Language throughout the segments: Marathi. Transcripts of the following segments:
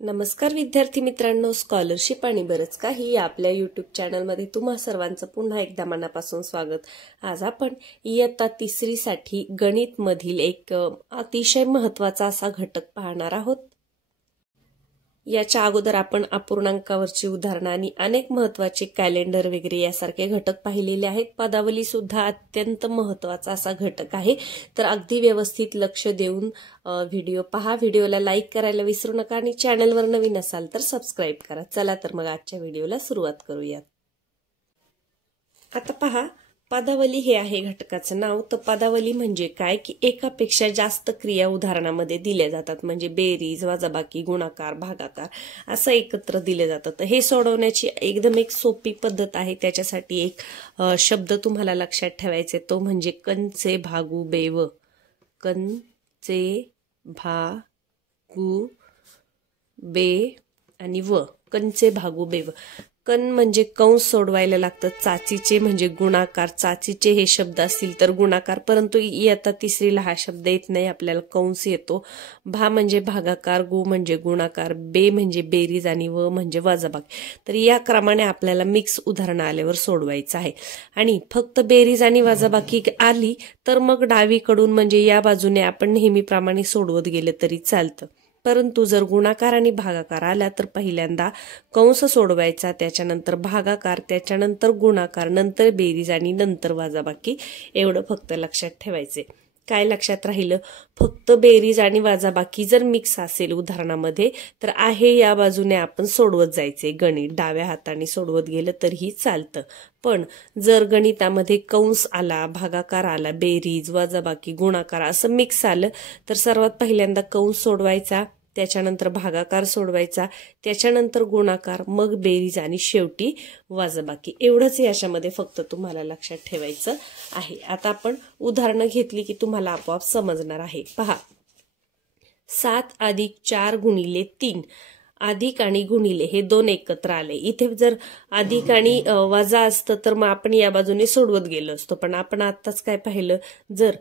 नमस्कार विद्यार्थी मित्रांनो, स्कॉलरशिप आणि बरंच काही या आपल्या यूट्यूब चॅनलमध्ये तुम्हा सर्वांचं पुन्हा एकदा मनापासून स्वागत। आज आपण इयत्ता तिसरी साठी गणित मधील एक अतिशय महत्त्वाचा असा घटक पाहणार आहोत। याच्या अगोदर आपण अपूर्णांकावरची उदाहरणं आणि अनेक महत्त्वाचे कॅलेंडर वगैरे यासारखे घटक पाहिलेले आहेत। पदावली सुद्धा अत्यंत महत्त्वाचा असा घटक आहे, तर अगदी व्यवस्थित लक्ष देऊन व्हिडिओ पहा। व्हिडिओला लाईक करायला विसरू नका आणि चॅनलवर नवीन असाल तर सबस्क्राइब करा। चला तर मग आजच्या व्हिडिओला सुरुवात करूया। आता पहा, पदावली हे आहे घटकाचं नाव। तर पदावली म्हणजे काय की एकापेक्षा जास्त क्रिया उदाहरणामध्ये दिल्या जातात, म्हणजे बेरीज, वजाबाकी, गुणाकार, भागाकार असं एकत्र दिले जातात। तर हे सोडवण्याची एकदम एक सोपी पद्धत आहे। त्याच्यासाठी एक शब्द तुम्हाला लक्षात ठेवायचे, तो म्हणजे कंचे भागू बेव। कंचे भागू बे आणि व, कंचे भागू बेव। कण म्हणजे कंस सोडवायला लागतं, चाचीचे म्हणजे गुणाकार, चाचीचे हे शब्द असतील तर गुणाकार, परंतु इयत्ता तिसरीला हा शब्द येत नाही, आपल्याला कंस येतो। भा म्हणजे भागाकार, गु म्हणजे गुणाकार, बे म्हणजे बेरीज आणि व म्हणजे वजाबाकी। तर या क्रमाने आपल्याला मिक्स उदाहरणं आल्यावर सोडवायचं आहे। आणि फक्त बेरीज आणि वजाबाकी आली तर मग डावीकडून म्हणजे या बाजूने आपण नेहमीप्रमाणे सोडवत गेले तरी चालतं, परंतु जर गुणाकार आणि भागाकार आला तर पहिल्यांदा कंस सोडवायचा, त्याच्यानंतर भागाकार, त्याच्यानंतर गुणाकार, नंतर बेरीज आणि नंतर वजाबाकी, एवढं फक्त लक्षात ठेवायचे। काय लक्षात राहिलं? फक्त बेरीज आणि वजाबाकी जर मिक्स असेल उदाहरणामध्ये तर आहे या बाजूने आपण सोडवत जायचे, गणित डाव्या हाताने सोडवत गेलं तरीही चालतं। पण जर गणितामध्ये कंस आला, भागाकार आला, बेरीज, वजाबाकी, गुणाकार असं मिक्स आलं तर सर्वात पहिल्यांदा कंस सोडवायचा, त्याच्यानंतर भागाकार सोडवायचा, त्याच्यानंतर गुणाकार, मग बेरीज आणि शेवटी वजाबाकी। एवढंच याच्यामध्ये फक्त तुम्हाला लक्षात ठेवायचं आहे। आता आपण उदाहरणं घेतली की तुम्हाला आपोआप समजणार आहे। पहा, 7 अधिक 4 गुणिले 3, अधिक आणि गुणिले हे दोन एकत्र आले। इथे जर अधिक आणि वजा असतं तर मग आपण या बाजूने सोडवत गेलो असतो, पण आपण आत्ताच काय पाहिलं, जर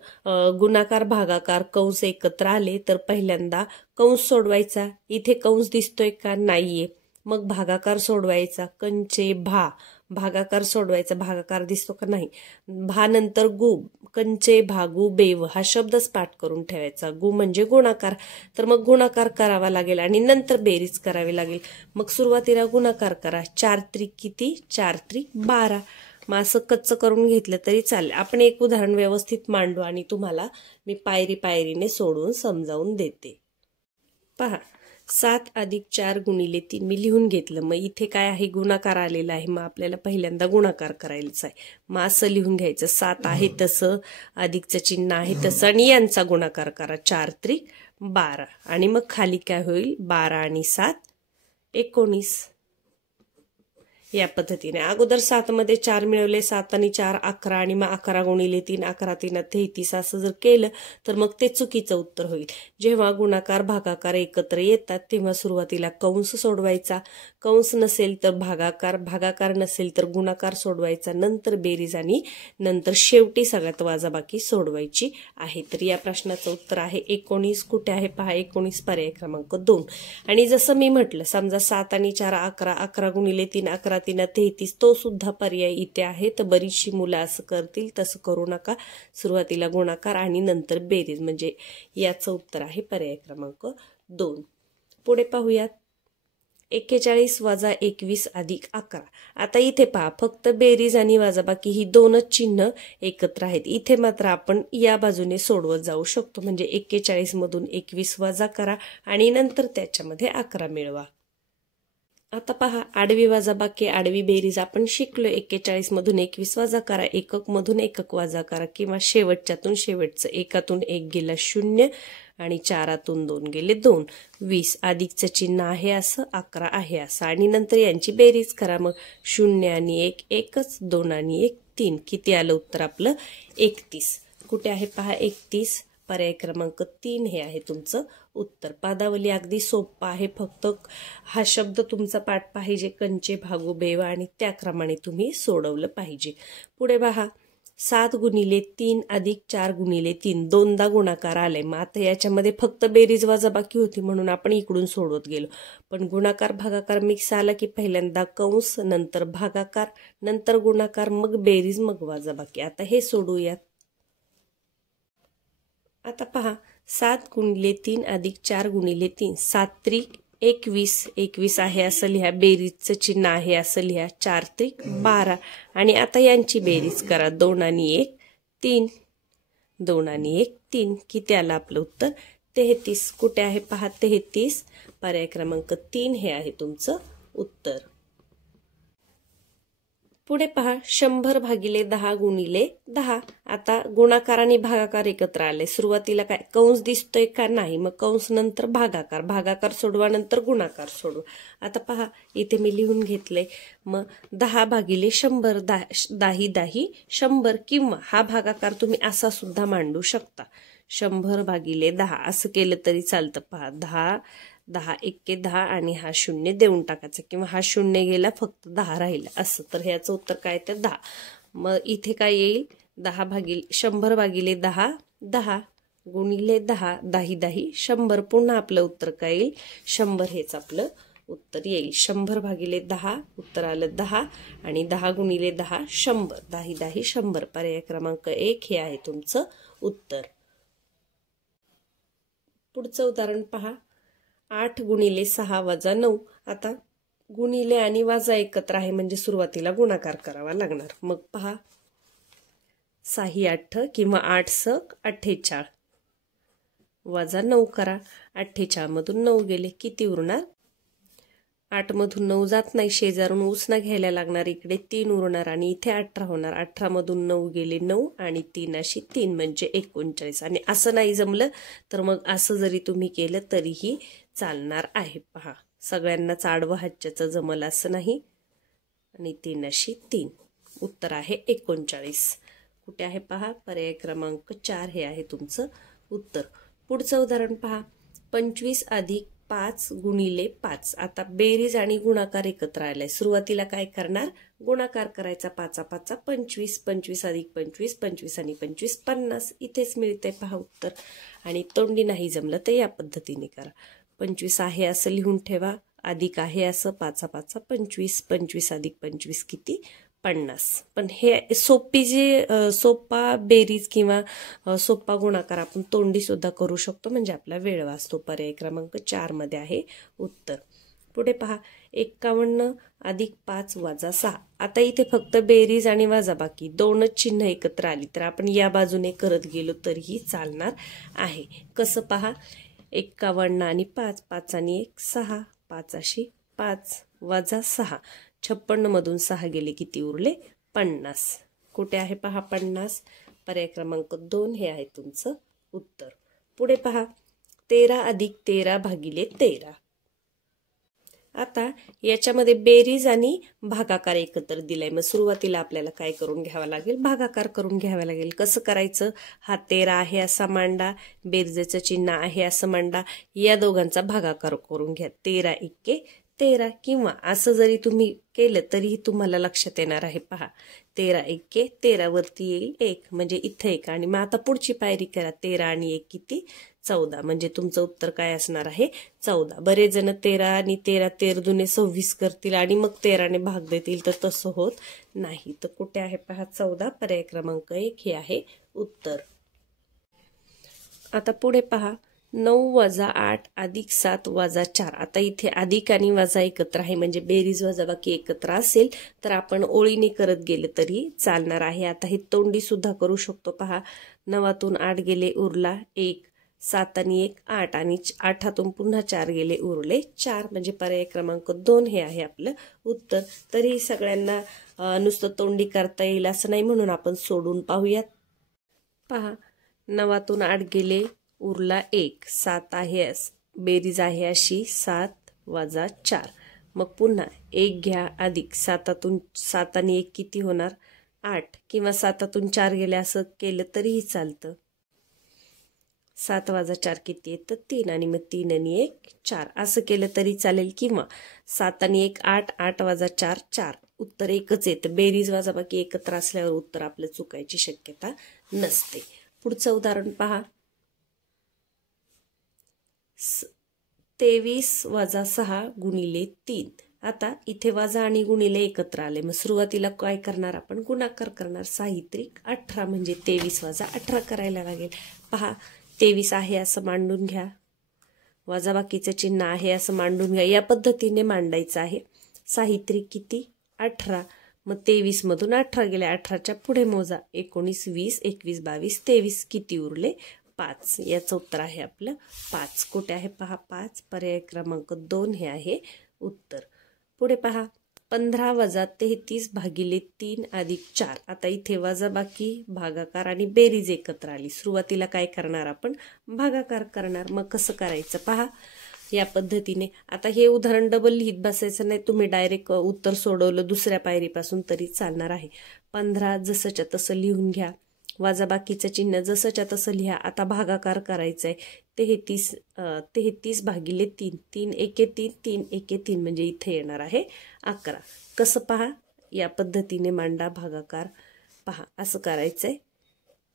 गुणाकार, भागाकार, कंस एकत्र आले तर पहिल्यांदा कंस सोडवायचा। इथे कंस दिसतोय का? नाहीये। मग भागाकार सोडवायचा, कंचे भा, भागाकार सोडवायचा, भागाकार दिसतो का? नाही। भा नंतर गु, कंचे भागू बेव हा शब्दच पाठ करून ठेवायचा। गु म्हणजे गुणाकार, तर मग गुणाकार करावा लागेल आणि नंतर बेरीज करावी लागेल। मग सुरुवातीला गुणाकार करा, 4 त्रिक किती? 4 त्रिक 12। मग असं कच्चं करून घेतलं तरी चालेल। आपण एक उदाहरण व्यवस्थित मांडू आणि तुम्हाला मी पायरी पायरीने सोडवून समजावून देते। पहा, 7 अधिक 4 गुणिले 3 मी लिहून घेतलं। मग इथे काय आहे? गुणाकार आलेला आहे, मग आपल्याला पहिल्यांदा गुणाकार करायचा आहे। मग असं लिहून घ्यायचं, 7 आहे तसं, अधिकचं चिन्ह आहे तसं आणि यांचा गुणाकार करा, 4 त्रिक 12। आणि मग खाली काय होईल? 12 आणि 7 19। या पद्धतीने अगोदर 7 मध्ये 4 मिळवले, 7 आणि 4 11 आणि मग 11 गुणिले 3, 11 3 33 असं जर केलं तर मग ते चुकीचं उत्तर होईल। जेव्हा गुणाकार भागाकार एकत्र येतात तेव्हा सुरुवातीला कंस सोडवायचा, कंस नसेल तर भागाकार, भागाकार नसेल तर गुणाकार सोडवायचा, नंतर बेरीज आणि नंतर शेवटी सगळ्यात वजाबाकी सोडवायची आहे। तर या प्रश्नाचं उत्तर आहे 19। कुठे आहे? पहा, 19 पर्याय क्रमांक 2। आणि जसं मी म्हटलं, समजा 7 आणि 4 11, 11 गुणिले 3 11 3 33, तो सुद्धा पर्याय इथे आहे। तर बरीचशी मुलं असं करतील, तसं करू नका। सुरुवातीला गुणाकार आणि नंतर बेरीज, म्हणजे याचं उत्तर आहे पर्याय क्रमांक 2। पुढे पाहूयात, 41 वजा 21 अधिक 11। आता इथे पहा, फक्त बेरीज आणि वजाबाकी ही दोनच चिन्ह एकत्र आहेत। इथे मात्र आपण या बाजूने सोडवत जाऊ शकतो, म्हणजे 41 मधून 21 वजा करा आणि नंतर त्याच्यामध्ये 11 मिळवा। आता पहा, आडवी वजाबाकी, आडवी बेरीज आपण शिकलो। 41 मधून 21 वजा करा, एकक मधून एकक वजा करा, किंवा शेवटच्यातून शेवटचं, एकातून 1 गेला 0 आणि 4तून 2 गेले 2। 20 अधिकचं चिन्ह आहे असं, 11 आहे असं, आणि नंतर यांची बेरीज करा। मग 0 आणि 1 एकच, 2 आणि 1 3, किती आलं उत्तर आपलं? 31। कुठे आहे? पहा, 31 पर्याय क्रमांक 3 हे आहे तुमचं उत्तर। पदावली अगदी सोपं आहे, फक्त हा शब्द तुमचा पाठ पाहिजे, कंचे भागू बेव, आणि त्याप्रमाणे तुम्ही सोडवलं पाहिजे। पुढे पहा, 7 गुणिले 3 अधिक 4 गुणिले 3 दोनदा गुणाकार आले. मग आता याच्यामध्ये फक्त बेरीज वजाबाकी होती म्हणून आपण इकडून सोडवत गेलो. पण गुणाकार भागाकार मिक्स आला की पहिल्यांदा कंस, नंतर भागाकार, नंतर गुणाकार, मग बेरीज, मग वजाबाकी. आता हे सोडूयात. आता पहा 7 गुणिले 3 अधिक 4 गुणिले 3 7 त्रिक 21. 21 आहे असं लिहा, बेरीजचं चिन्ह आहे असं लिहा. 4 त्रिक 12 आणि आता यांची बेरीज करा. 2 आणि 1 3, 2 आणि 1 3. किती आलं आपलं उत्तर? 33. कुठे आहे पहा 33, पर्याय क्रमांक 3 हे आहे तुमचं उत्तर. पुढे पहा 100 भागिले 10 गुणिले 10. आता गुणाकार आणि भागाकार एकत्र आले. सुरुवातीला काय कंस दिसतोय का? नाही. मग कंस नंतर भागाकार, भागाकार सोडवा, नंतर गुणाकार सोडवा. आता पहा इथे मी लिहून घेतलंय. मग 10 भागिले 100, 10 10 100, किंवा हा भागाकार तुम्ही असा सुद्धा मांडू शकता. 100 भागिले 10 असं केलं तरी चालतं. पहा 10 10 1 10 आणि हा 0 देऊन टाकायचा, किंवा हा 0 गेला फक्त 10 राहिला असं. तर ह्याचं उत्तर काय तर 10. मग इथे काय येईल? 10 भागिले 100 भागिले 10 10 गुणिले 10 10 10 100. पुन्हा आपलं उत्तर काय येईल? 100 हेच आपलं उत्तर येईल. 100 भागिले 10 उत्तर आलं 10 आणि 10 गुणिले 10 100. 10 10 100. पर्याय क्रमांक 1 हे आहे तुमचं उत्तर. पुढचं उदाहरण पहा 8 गुणिले 6 वजा 9. आता गुणिले आणि वजा एकत्र आहे म्हणजे सुरुवातीला गुणाकार करावा लागणार. मग पहा 6 8 किंवा 8 सक 48 वजा 9 करा. 48 मधून 9 गेले, किती उरणार? 8 मधून 9 जात नाही, शेजारून उसना घ्यायला लागणार. इकडे 3 उरणार आणि इथे 18 होणार. 18 मधून 9 गेले 9 आणि 3 अशी 3 म्हणजे 39. आणि असं नाही जमलं तर मग असं जरी तुम्ही केलं तरीही चालणार आहे. पहा सगळ्यांनाच आडवं हातच्याचं जमल असं नाही. आणि 3 अशी 3. उत्तर आहे 39. कुठे आहे पहा? पर्याय क्रमांक 4 हे आहे तुमचं उत्तर. पुढचं उदाहरण पहा 25 अधिक 5 गुणिले 5. आता बेरीज आणि गुणाकार एकत्र आलाय. सुरुवातीला काय करणार? गुणाकार करायचा. 5 5 25, 25 अधिक 25 25 आणि 25 50. इथेच मिळते पहा उत्तर. आणि तोंडी नाही जमलं तर या पद्धतीने करा. 25 आहे असं लिहून ठेवा, अधिक आहे असं 5 5 25, 25 अधिक 25 किती? 50. पण हे सोपा बेरीज किंवा सोपा गुणाकार आपण तोंडी सुद्धा करू शकतो म्हणजे आपला वेळ वाचतो. पर्याय क्रमांक 4 मध्ये आहे उत्तर. पुढे पहा 51 अधिक 5 वजा 6. आता इथे फक्त बेरीज आणि वजाबाकी दोनच चिन्ह एकत्र आली तर आपण या बाजूने करत गेलो तरीही चालणार आहे. कसं पहा 51 आणि 5, 5 आणि 1 6, 5 अशी 5 वजा 6. 56 मधून 6 गेले, किती उरले? 50. कुठे आहे पहा 50? पर्याय क्रमांक 2 हे आहे तुमचं उत्तर. पुढे पहा 13 अधिक 13 भागिले 13. आता याच्यामध्ये बेरीज आणि भागाकार एकत्र दिलाय. मग सुरुवातीला आपल्याला काय करून घ्यावा लागेल? भागाकार करून घ्यावा लागेल. कसं करायचं? हा 13 आहे असा मांडा, बेरजेचं चिन्ह आहे असं मांडा, या दोघांचा भागाकार करून घ्या. 13 1 13, किंवा असं जरी तुम्ही केलं तरीही तुम्हाला लक्षात येणार आहे. पहा 13 1 13 वरती येईल 1 म्हणजे इथे 1. आणि मग आता पुढची पायरी करा. 13 आणि 1 किती? 14. म्हणजे तुमचं उत्तर काय असणार आहे? 14. बरेच जण 13 आणि 13 13 दुने 26 करतील आणि मग 13 ने भाग देतील, तर तसं होत नाही. तर कुठे आहे पहा 14. पर्याय क्रमांक 1 हे आहे उत्तर. आता पुढे पहा 9 वजा 8 अधिक 7 वजा 4. आता इथे अधिक आणि वजा एकत्र आहे म्हणजे बेरीज वजाबाकी एकत्र असेल तर आपण ओळीने करत गेले तरी चालणार आहे. आता हे तोंडी सुद्धा करू शकतो. पहा 9तून 8 गेले उरला 1, 7 आणि 1 8 आणि 8तून पुन्हा 4 गेले उरले 4 म्हणजे पर्याय क्रमांक 2 हे आहे आपलं उत्तर. तरी सगळ्यांना नुसतं तोंडी करता येईल असं नाही म्हणून आपण सोडून पाहूयात. पहा 9तून 8 गेले उरला 1, 7 आहे बेरीज आहे अशी 7 वजा 4. मग पुन्हा 1 घ्या अधिक 7तून 7 आणि 1 किती होणार? 8, किंवा 7तून 4 गेले असं केलं तरीही चालतं. 7 वजा 4 किती येतं? 3 आणि मग 3 आणि 1 4 असं केलं तरी चालेल. किंवा 7 आणि 1 8, 8 वजा 4 4 उत्तर एकच येतं. बेरीज वजाबाकी एकत्र असल्यावर उत्तर आपलं चुकायची शक्यता नसते. पुढचं उदाहरण पहा. 23 - 6 × 3. आता इथे वजा आणि गुणिले एकत्र आले. मग सुरुवातीला काय करणार आपण? गुणाकार करणार. 6×3 = 18 म्हणजे 23 - 18 करायला लागेल. पहा 23 आहे असं मांडून घ्या, वजाबाकीचं चिन्ह आहे असं मांडून घ्या. या पद्धतीने मांडायचं आहे. 6×3 किती? 18. मग 23 मधून 18 गेले. 18च्या पुढे मोजा. 19, 20, 21, 22, 23 किती उरले? 5. याचं उत्तर आहे आपलं 5. कुठे आहे पहा? 5. पर्याय क्रमांक 2 हे आहे उत्तर. पुढे पहा. 15 - 33 / 3 + 4. आता इथे वजाबाकी, भागाकार आणि बेरीज एकत्र आली. सुरुवातीला काय करणार आपण? भागाकार करणार. मग कसं करायचं पहा या पद्धतीने. आता हे उदाहरण डबल लिहित बसायचं नाही, तुम्ही डायरेक्ट उत्तर सोडवलं दुसऱ्या पायरीपासून तरी चालणार आहे. 15 जसंच्या तसं लिहून घ्या, वजाबाकीचं चिन्ह जसंच्या तसं लिहा. आता भागाकार करायचा आहे. 33 / 3. 3 एके 3, 3 एके 3 म्हणजे इथे येणार आहे 11. कसं पहा? या पद्धतीने मांडा भागाकार. पहा असं करायचंय.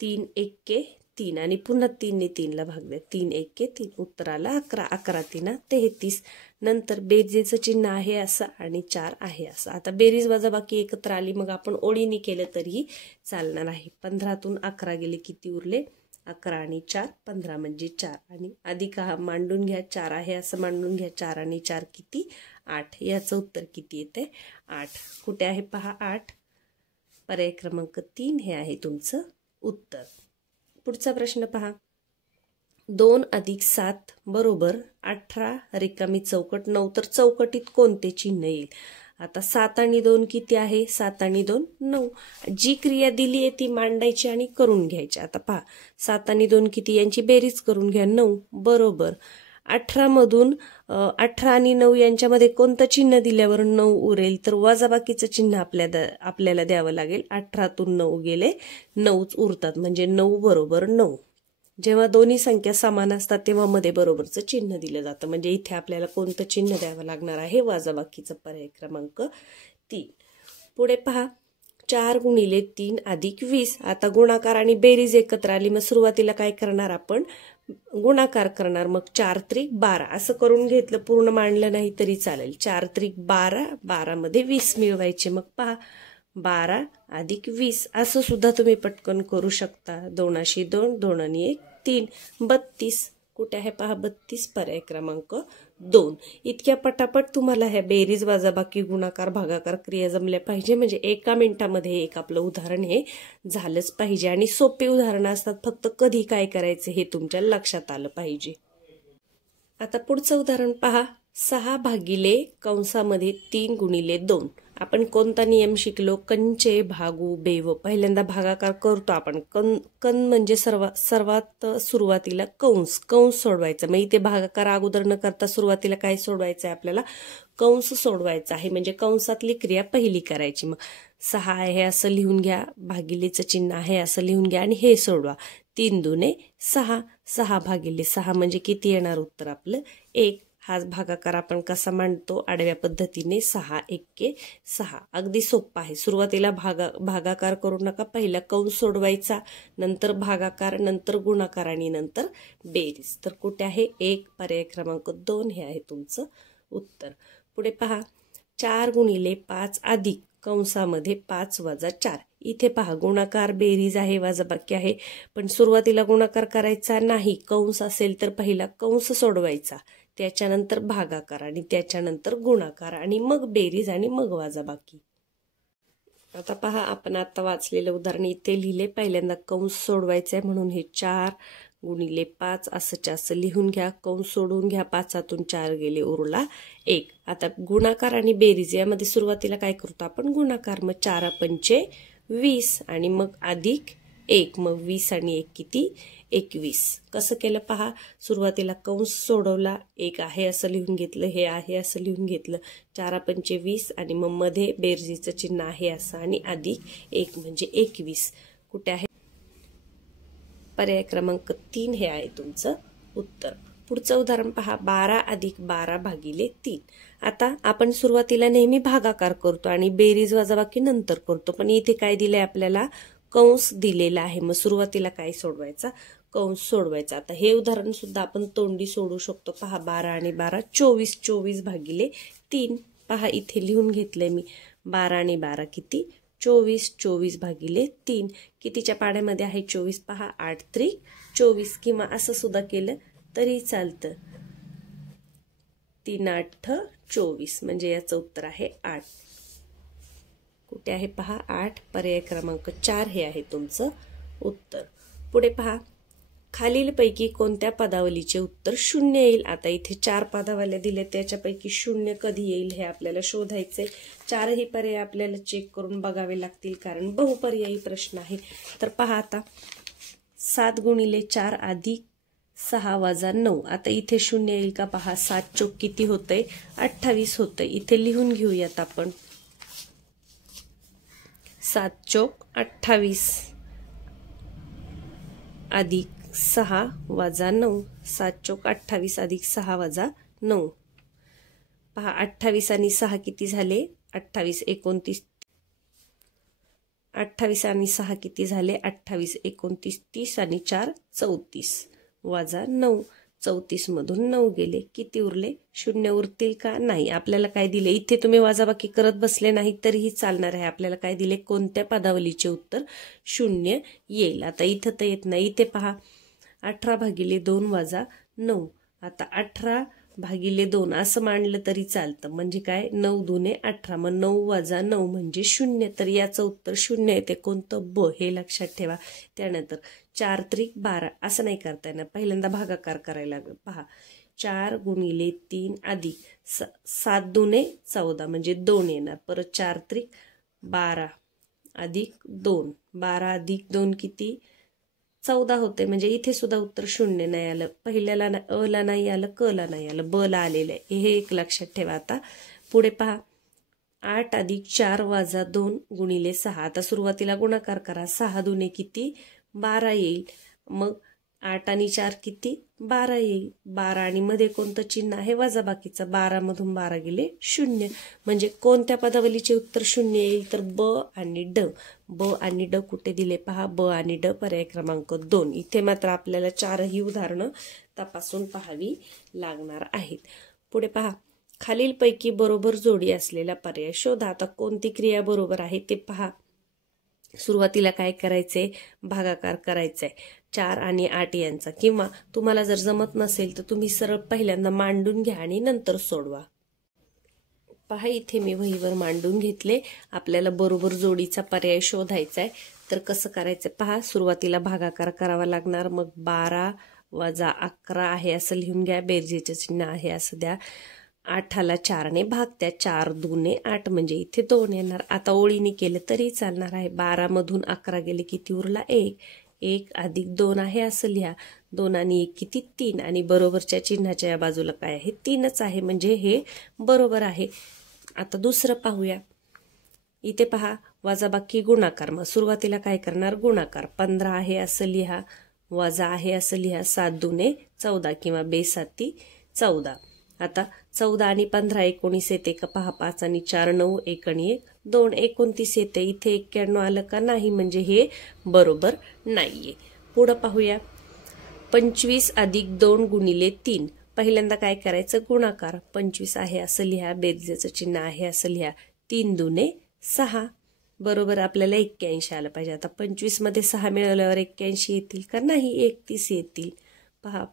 3 एके 3 आणि पुन्हा 3 ने 3 ला भाग द्या. 3 एके 3. उत्तराला 11. 11 × 3 = 33. नंतर बेरीजचं चिन्ह आहे असं आणि 4 आहे असं. आता बेरीज वजाबाकी एकत्र आली. मग आपण ओळीने केलं तरीही चालणार आहे. 15तून 11 गेले. किती उरले? 11 आणि 4 15 म्हणजे 4. आणि अधिक हा मांडून घ्या. 4 आहे असं मांडून घ्या. 4 आणि 4 किती? 8. याचं उत्तर किती येते? 8. कुठे आहे पहा? 8. पर्याय क्रमांक 3 हे आहे तुमचं उत्तर. पुढचा प्रश्न पहा. 2 + 7 = 18 रिकामी चौकट 9. तर चौकटीत कोणते चिन्ह येईल? आता 7 आणि 2 किती आहे? 7 आणि 2 9. जी क्रिया दिली आहे ती मांडायची आणि करून घ्यायची. आता पहा 7 आणि 2 किती? यांची बेरीज करून घ्या. 9 बरोबर. 18 मधून 18 आणि 9 यांच्यामध्ये कोणतं चिन्ह दिल्यावर 9 उरेल? तर वजाबाकीचं चिन्ह आपल्याला द्यावं लागेल. 18तून 9 गेले, 9च उरतात म्हणजे 9 बरोबर 9. जेव्हा दोन्ही संख्या समान असतात तेव्हा मध्ये बरोबरचं चिन्ह दिलं जातं. म्हणजे इथे आपल्याला कोणतं चिन्ह द्यावं लागणार आहे? वजाबाकीचं. पर्याय क्रमांक 3. पुढे पहा. 4 × 3 + 20. आता गुणाकार आणि बेरीज एकत्र आली. मग सुरुवातीला काय करणार आपण? गुणाकार करणार. मग 4×3 = 12 असं करून घेतलं. पूर्ण मांडलं नाही तरी चालेल. 4×3 = 12. 12 मध्ये 20 मिळवायचे. मग पहा 12 + 20 असं सुद्धा तुम्ही पटकन करू शकता. 2 × 2 2 आणि 1 3 32. कुठे आहे पहा? 32. पर्याय क्रमांक 2. इतक्या पटापट तुम्हाला ह्या बेरीज वजाबाकी गुणाकार भागाकार क्रिया जमल्या पाहिजे. म्हणजे एका मिनिटामध्ये एक आपलं उदाहरण हे झालंच पाहिजे. आणि सोपे उदाहरणं असतात, फक्त कधी काय करायचं हे तुमच्या लक्षात आलं पाहिजे. आता पुढचं उदाहरण पहा. 6 / कंसामध्ये 3 × 2. आपण कोणता नियम शिकलो? कंचे भागू बेव. पहिल्यांदा भागाकार करतो आपण. कण म्हणजे सर्वात सुरुवातीला कंस सोडवायचा. मग इथे भागाकार अगोदर न करता सुरुवातीला काय सोडवायचं आहे आपल्याला? कंस सोडवायचा आहे. म्हणजे कंसातली क्रिया पहिली करायची. मग 6 आहे असं लिहून घ्या, भागिलेचं चिन्ह आहे असं लिहून घ्या आणि हे सोडवा. 3 दुने 6. 6 / 6 म्हणजे किती येणार उत्तर आपलं? 1. हाच भागाकार आपण कसा मांडतो? आडव्या पद्धतीने. 6 एके 6. अगदी सोपं आहे. सुरुवातीला भागाकार करू नका. पहिला कंस सोडवायचा, नंतर भागाकार, नंतर गुणाकार आणि नंतर बेरीज. तर कुठे आहे? 1. पर्याय क्रमांक 2 हे आहे तुमचं उत्तर. पुढे पहा. 4 × 5 अधिक कंसामध्ये 5 - 4. इथे पहा गुणाकार बेरीज आहे, वजाबाकी आहे. पण सुरुवातीला गुणाकार करायचा नाही. कंस असेल तर पहिला कंस सोडवायचा, त्याच्यानंतर भागाकार आणि त्याच्यानंतर गुणाकार आणि मग बेरीज आणि मग वजाबाकी. आता पहा आपण आता वाचलेलं उदाहरण इथे लिहिले. पहिल्यांदा कंस सोडवायचा आहे म्हणून हे 4 × 5 असं लिहून घ्या. कंस सोडून घ्या. 5तून 4 गेले, उरला 1. आता गुणाकार आणि बेरीज यामध्ये सुरुवातीला काय करतो आपण? गुणाकार. मग 4 × 5 = 20 आणि मग अधिक 1. मग 20 आणि 1 किती? 21. कसं केलं पहा. सुरुवातीला कंस सोडवला, 1 आहे असं लिहून घेतलं, हे आहे असं लिहून घेतलं. 4 × 5 = 20 आणि मग मध्ये बेरजेचं चिन्ह आहे असं आणि अधिक 1 म्हणजे 21. कुठे आहे? पर्याय क्रमांक 3 हे आहे तुमचं उत्तर. पुढचं उदाहरण पहा, 12 अधिक 12 भागिले 3. आता आपण सुरुवातीला नेहमी भागाकार करतो आणि बेरीज वजाबाकी नंतर करतो, पण इथे काय दिलंय आपल्याला, कंस दिलेला आहे. मग सुरुवातीला काय सोडवायचा, कंस सोडवायचा. आता हे उदाहरण सुद्धा आपण तोंडी सोडू शकतो. पहा 12 आणि 12 24, 24 भागिले 3. पहा इथे लिहून घेतलंय मी, 12 आणि 12 किती, 24, 24 भागिले 3. कितीच्या पाड्यामध्ये आहे 24, पहा 8 त्रिक 24, किंवा असं सुद्धा केलं तरी चालतं, 3 8 24, म्हणजे याचं उत्तर आहे 8. कुठे आहे पहा 8, पर्याय क्रमांक 4 हे आहे तुमचं उत्तर. पुढे पहा, खालीलपैकी कोणत्या पदावलीचे उत्तर 0 येईल. आता इथे 4 पदावल्या दिले, त्याच्यापैकी 0 कधी येईल हे आपल्याला शोधायचे. 4ही पर्याय आपल्याला चेक करून बघावे लागतील, कारण बहुपर्यायी प्रश्न आहे. तर पहा आता, 7 गुणिले 4 अधिक 6 वजा 9. आता इथे 0 येईल का, पहा 7 चोक किती होतंय, 28 होतंय. इथे लिहून घेऊयात आपण, 7 चोक 28 अधिक 6 वजा 9. 7 चोक 28 अधिक 6 वजा 9. पहा 28 आणि 6 किती झाले, 28 29. 28 आणि 6 किती झाले, 28 29 30 आणि 4 34 वजा 9. 34 मधून 9 गेले, किती उरले, 0 उरतील का, नाही. आपल्याला काय दिले, इथे तुम्ही वजाबाकी करत बसले नाही तरीही चालणार आहे. आपल्याला काय दिले, कोणत्या पदावलीचे उत्तर 0 येईल. आता इथं तर येत नाही. इथे पहा 18 भागिले 2 वजा 9. आता 18 भागिले 2 असं मांडलं तरी चालतं, म्हणजे काय, 9 दुने 18, मग 9 वजा 9 म्हणजे 0. तर याचं उत्तर 0 येते. कोणतं, ब, हे लक्षात ठेवा. त्यानंतर 4 त्रिक 12 असं नाही करता येणार, पहिल्यांदा भागाकार करायला लागेल. पहा 4 गुणिले 3 अधिक 7 दुने 14 म्हणजे 2 येणार. परत 4 त्रिक 12 अधिक 2, 12 अधिक 2 किती, 14 होते. म्हणजे इथे सुद्धा उत्तर 0 नाही आलं. पहिल्याला अ ला नाही आलं, क ला नाही आलं, ब ला आलेलं आहे. हे एक लक्षात ठेवा. आता पुढे पहा, 8 अधिक 4 वजा 2 गुणिले 6. आता सुरुवातीला गुणाकार करा, 6 दुने किती, 12 येईल. मग 8 आणि 4 किती, 12 येईल. 12 आणि मध्ये कोणतं चिन्ह आहे, वजाबाकीचं. 12 मधून 12 गेले 0. म्हणजे कोणत्या पदावलीचे उत्तर 0 येईल, तर ब आणि ड. ब आणि ड कुठे दिले, पहा ब आणि ड पर्याय क्रमांक 2. इथे मात्र आपल्याला 4ही उदाहरणं तपासून पाहावी लागणार आहेत. पुढे पहा, खालीलपैकी बरोबर जोडी असलेला पर्याय शोधा. आता कोणती क्रिया बरोबर आहे ते पहा. सुरुवातीला काय करायचंय, भागाकार करायचंय 4 आणि 8 यांचा, किंवा तुम्हाला जर जमत नसेल तर तुम्ही सरळ पहिल्यांदा मांडून घ्या आणि नंतर सोडवा. पहा इथे मी वहीवर मांडून घेतले. आपल्याला बरोबर जोडीचा पर्याय शोधायचा आहे. तर कसं करायचं पहा, सुरुवातीला भागाकार करावा लागणार, मग 12 वजा 11 आहे असं लिहून घ्या, बेरजेचं चिन्ह आहे असं द्या. 8ला 4ने भागत्या, 4 दुने 8 म्हणजे इथे 2 येणार. आता ओळीने केलं तरी चालणार आहे. 12 मधून 11 गेले, किती उरला, 1. 1 अधिक 2 आहे असं लिहा. 2 आणि 1 किती, 3. आणि बरोबरच्या चिन्हाच्या या बाजूला काय आहे, 3च आहे, म्हणजे हे बरोबर आहे. आता दुसरं पाहूया. इथे पहा, वजाबाकी गुणाकार. मग सुरुवातीला काय करणार, गुणाकार. 15 आहे असं लिहा, वजा आहे असं लिहा. 7 दुने 14 किंवा बेसाती 14. आता 14 आणि 15 19 येते का, पहा 5 आणि 4 9, 1 आणि 1 2, 29 येते. इथे 91 आलं का, नाही, म्हणजे हे बरोबर नाहीये. पुढं पाहूया, 25 अधिक 2 गुणिले 3. पहिल्यांदा काय करायचं, गुणाकार. 25 आहे असं लिहा, बेरजेचं चिन्ह आहे असं लिहा. 3 दुने 6, बरोबर आपल्याला 81 आलं पाहिजे. आता 25 मध्ये 6 मिळवल्यावर 81 येतील का, नाही, 31 येतील. पहा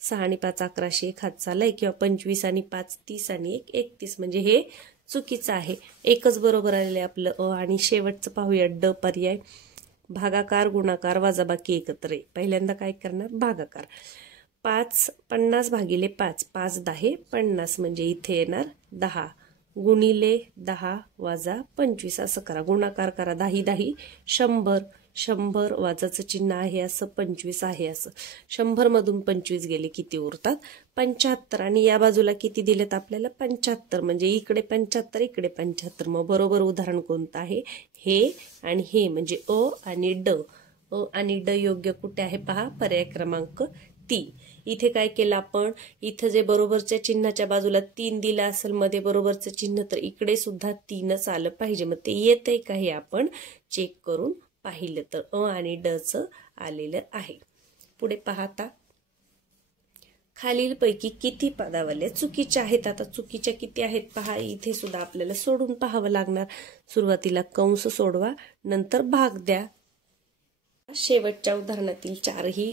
6 आणि 5 1100, 1 हात चाललाय, किंवा 25 आणि 5 30 आणि 1 31, म्हणजे हे चुकीचं आहे. एकच बरोबर आलेलं आहे आपलं अ. आणि शेवटचं पाहूया ड पर्याय. भागाकार गुणाकार वजाबाकी एकत्र आहे. पहिल्यांदा काय करणार, भागाकार. 50 भागिले 5, 5 10 50, म्हणजे इथे येणार 10 गुणिले 10 वजा 25 असं करा. गुणाकार करा, 10 10 100. 100 वाजाचं चिन्ह आहे असं, 25 आहे असं. 100 मधून 25 गेले, किती उरतात, 75. आणि या बाजूला किती दिलेत आपल्याला, 75, म्हणजे इकडे 75 इकडे 75. मग बरोबर उदाहरण कोणतं आहे, हे आणि हे, म्हणजे अ आणि ड. अ आणि ड योग्य कुठे आहे पहा, पर्याय क्रमांक 3. इथे काय केलं आपण, इथं जे बरोबरच्या चिन्हाच्या बाजूला 3 दिलं असेल मध्ये बरोबरचं चिन्ह, तर इकडे सुद्धा 3च आलं पाहिजे. मग ते येतंय का हे आपण चेक करून पाहिलं तर अ आणि ड चं आलेलं आहे. पुढे पाहता, खालीलपैकी किती पदावल्या चुकीच्या आहेत. आता चुकीच्या किती आहेत पहा, इथे सुद्धा आपल्याला सोडून पाहावं लागणार. सुरुवातीला कंस सोडवा, नंतर भाग द्या. शेवटच्या उदाहरणातील 4ही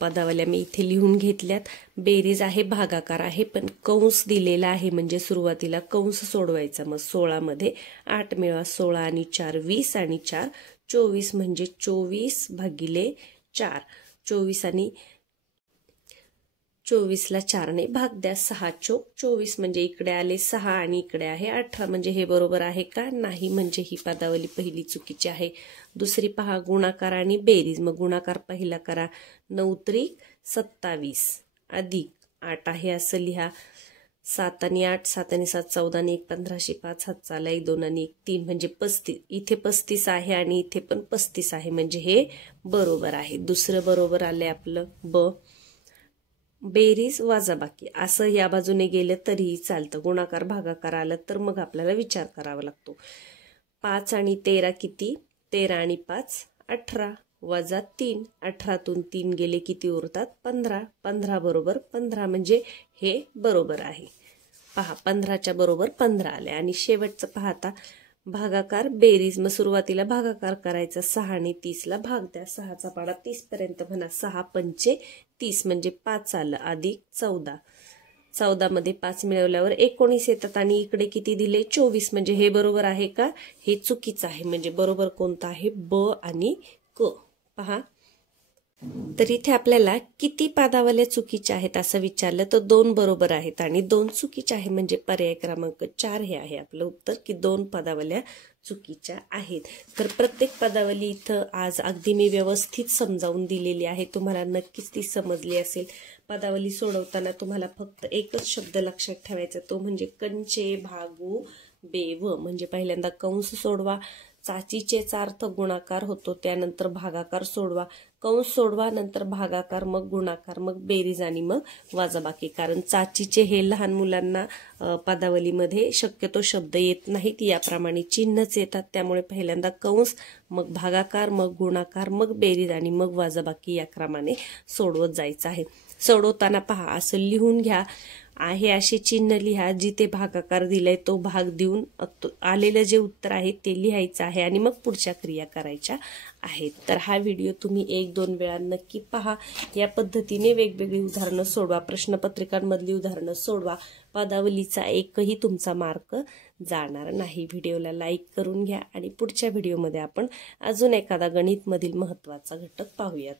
पदावल्या मी इथे लिहून घेतल्यात. बेरीज आहे, भागाकार आहे, पण कंस दिलेला आहे म्हणजे सुरुवातीला कंस सोडवायचा. मग 16 मध्ये 8 मिळवा, 16 आणि 4 20 आणि 4 24 म्हणजे 24 भागिले 4. 24 आणि 24ला 4ने भाग द्या. 6 चोक 24 म्हणजे इकडे आले 6 आणि इकडे आहे 18 म्हणजे हे बरोबर आहे का? नाही, म्हणजे ही पदावली पहिली चुकीची आहे. दुसरी पहा, गुणाकार आणि बेरीज. मग गुणाकार पहिला करा. 9 त्रिक 27 अधिक 8 आहे असं लिहा. 7 आणि 8, 7 आणि 7 14 आणि 1 15, 5 हात चाला 1 2 आणि 1 3 म्हणजे 35. इथे 35 आहे आणि इथे पण 35 आहे म्हणजे हे बरोबर आहे. दुसरं बरोबर आलंय आपलं ब. बेरीज वजाबाकी असं या बाजूने गेलं तरीही चालतं. गुणाकार भागाकार आलं तर मग आपल्याला विचार करावा लागतो. 5 आणि 13 किती? 13 आणि 5 18 वजा 3. 18तून 3 गेले किती उरतात? 15. 15 बरोबर 15 म्हणजे हे बरोबर आहे. पहा, 15च्या बरोबर 15 आले. आणि शेवटचं पाहता, भागाकार बेरीज. मग सुरुवातीला भागाकार करायचा. 6 आणि 30ला भाग द्या. 6चा पाडा 30 पर्यंत म्हणा. 6 पंचे 30 म्हणजे 5 आलं अधिक 14. 14 मध्ये 5 मिळवल्यावर 19 येतात आणि इकडे किती दिले? 24 म्हणजे हे बरोबर आहे का? हे चुकीचं आहे. म्हणजे बरोबर कोणतं आहे? ब आणि क. पहा, तर इथे आपल्याला किती पदावल्या चुकीच्या आहेत असं विचारलं तर 2 बरोबर आहेत आणि 2 चुकीच्या आहे. म्हणजे पर्याय क्रमांक 4 हे आहे आपलं उत्तर, की 2 पदावल्या चुकीच्या आहेत. तर प्रत्येक पदावली इथं आज अगदी मी व्यवस्थित समजावून दिलेली आहे. तुम्हाला नक्कीच ती समजली असेल. पदावली सोडवताना तुम्हाला फक्त एकच शब्द लक्षात ठेवायचा, तो म्हणजे कंचे भागू बेव. म्हणजे पहिल्यांदा कंस सोडवा, चाचीचेचा अर्थ गुणाकार होतो, त्यानंतर भागाकार सोडवा, कंस सोडवा, नंतर भागाकार, मग गुणाकार, मग बेरीज आणि मग वजाबाकी. कारण चाचीचे हे लहान मुलांना पदावलीमध्ये शक्यतो शब्द येत नाहीत, याप्रमाणे चिन्हच येतात. त्यामुळे पहिल्यांदा कंस, मग भागाकार, मग गुणाकार, मग बेरीज आणि मग वजाबाकी या क्रमाने सोडवत जायचं आहे. सोडवताना पहा, असं लिहून घ्या. आहे असे चिन्ह लिहा. जिथे भागाकार दिलाय तो भाग देऊन आलेलं जे उत्तर आहे ते लिहायचं आहे आणि मग पुढच्या क्रिया करायच्या आहेत. तर हा व्हिडिओ तुम्ही 1-2 वेळा नक्की पहा. या पद्धतीने वेगवेगळी उदाहरणं सोडवा, प्रश्नपत्रिकांमधली उदाहरणं सोडवा. पदावलीचा एकही तुमचा मार्क जाणार नाही. व्हिडिओला लाईक करून घ्या आणि पुढच्या व्हिडिओमध्ये आपण अजून एखादा गणितमधील महत्त्वाचा घटक पाहूयात.